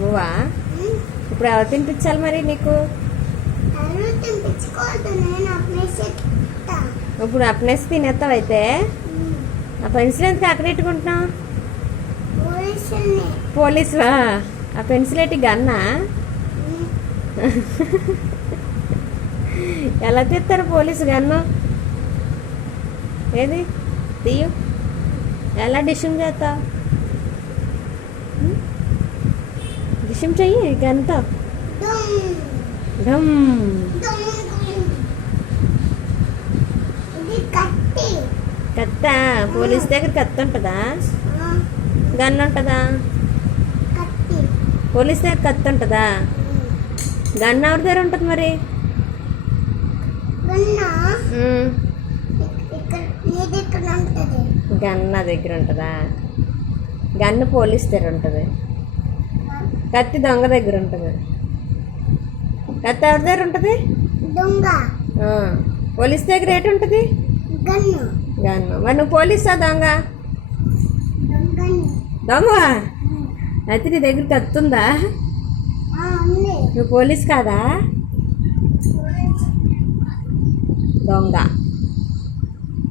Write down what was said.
నువ్వా? ఇప్పుడు ఎవరు తినిపించాలి మరి నీకు? ఇప్పుడు అప్నేసి తినేస్తావు అయితే. ఆ పెన్సిల్ ఎందుకు అక్కడ పెట్టుకుంటున్నావు? పోలీసువా? ఆ పెన్సిల్ ఏంటి గన్నా? ఎలా తీస్తారు పోలీసు గన్ను? ఏది తీయు, ఎలా డిషిమ్ చేస్తావు? డిషిమ్ చెయ్యి గన్తో. డమ్. కత్త? పోలీస్ దగ్గర కత్తి ఉంటుందా? గన్ ఉంటుందా? పోలీస్ దగ్గర కత్తి ఉంటుందా? గన్ ఎవరి దగ్గర ఉంటుంది మరి? గన్ నా దగ్గర ఉంటుందా? గన్ను పోలీస్ దగ్గర ఉంటుంది, కత్తి దొంగ దగ్గర ఉంటుంది. కత్తి ఎవరి దగ్గర ఉంటుంది? పోలీస్ దగ్గర ఏంటి ఉంటుంది? గన్ను. మరి నువ్వు పోలీసా దొంగ? దొంగ అయితే నీ దగ్గర కత్తి ఉందా? నువ్వు పోలీస్ కాదా? దొంగ.